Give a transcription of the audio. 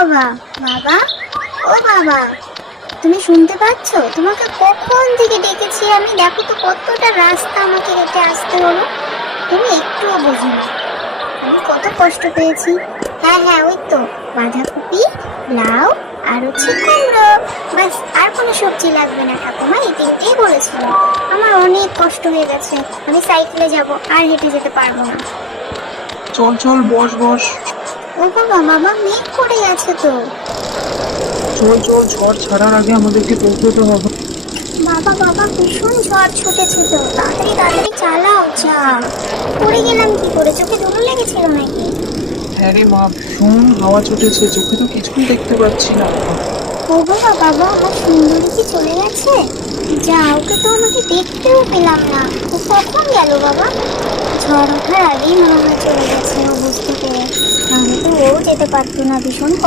বাবা, বাবা, ও বাবা, তুমি শুনতে পাচ্ছ? তোমাকে কখন থেকে ডেকেছি আমি, দেখো তো কতটা রাস্তা আমাকে হেঁটে আসতে হলো। তুমি একটুও বোঝো না আমি কত কষ্ট পেয়েছি। হ্যাঁ হ্যাঁ, ওই তো বাঁধাকপি, লাউ আর হচ্ছে কুমড়ো, বাস আর কোনো সবজি লাগবে না ঠাকুমা, এই তিনটেই বলেছিল। আমার অনেক কষ্ট হয়ে গেছে, আমি সাইকেলে যাব, আর হেঁটে যেতে পারবো না। চল চল, বস বস। ও বাবা, বাবা মেঘ করে গেছে তো। চল চল, ঝড় ছাড়ার আগে আমাদেরকে পৌঁছতে হবে। বাবা বাবা, ভীষণ ঝড় ছুটেছে তো, তাড়াতাড়ি তাড়াতাড়ি চালাও, যা। পড়ে গেলাম কি করে? চোখে ধুলো লেগেছিল নাকি? হ্যাঁ রে মা, ভীষণ হাওয়া ছুটেছে, চোখে তো কিছুই দেখতে পাচ্ছি না। ও বাবা, বাবা আমার সুন্দরী কি চলে গেছে? যা, ওকে তো আমাকে দেখতেও পেলাম না। ও কখন গেল বাবা? ঝড় ওঠার আগেই মনে হয় চলে গেছে ও, বুঝতে পেরে। নাহলে তো ও যেতে পারতো না, ভীষণ কষ্ট